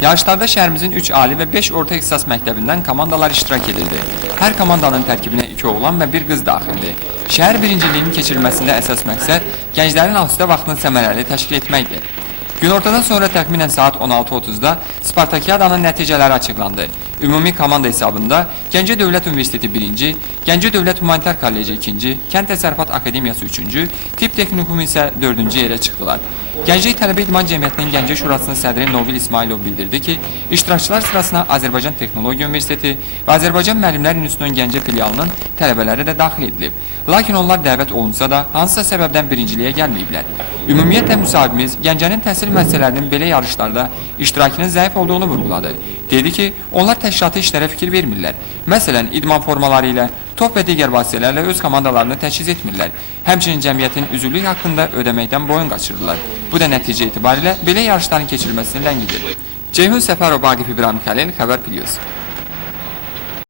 Yarışlarda şəhərimizin 3 ali və 5 orta ixtisas məktəbindən komandalar iştirak edildi. Hər komandanın tərkibinə 2 oğlan və 1 qız daxildir. Şəhər birinciliyinin keçirilməsində əsas məqsəd gənclərin asudə vaxtını səmərəli təşkil etməkdir. Günortadan sonra təxminən saat 16:30-da Spartakiyadanın nəticələri açıqlandı. Ümumi komanda hesabında Gəncə Dövlət Universiteti 1-ci, Gəncə Dövlət Humanitar Kolleci 2-ci, Kənd Təsərrüfat Akademiyası 3-cü, Tibb Texnikumu isə 4-cü yerə çıxdılar. Gənclik Tələbə İdman Cəmiyyətinin Gəncə Şurasının sədri Nobil İsmailov bildirdi ki, iştirakçılar sırasına Azərbaycan Texnologiya Universiteti və Azərbaycan Müəllimlər İnstitutunun Gəncə filialının tələbələri də daxil edilib. Lakin onlar dəvət olunsa da hansısa səbəbdən birinciliyə gəlməyiblər. Ümumiyyətlə müsahibimiz Gəncənin təhsil müəssisələrinin belə yarışlarda iştirakının zəif olduğunu vurğuladı. Dedi ki, onlar təşkilatı işlərə fikir vermirlər. Məsələn, idman formaları ilə, top və digər vasitələrlə öz komandalarını təchiz etmirlər. Həmçinin cəmiyyətin üzvlük haqqında ödəməkdən boyun qaçırırlar. Bu da nəticə etibarilə belə yarışların keçirilməsini ləngidir. Ceyhun Səfərov, Vaqif İbrahim Xəlil, Xəbər Plus.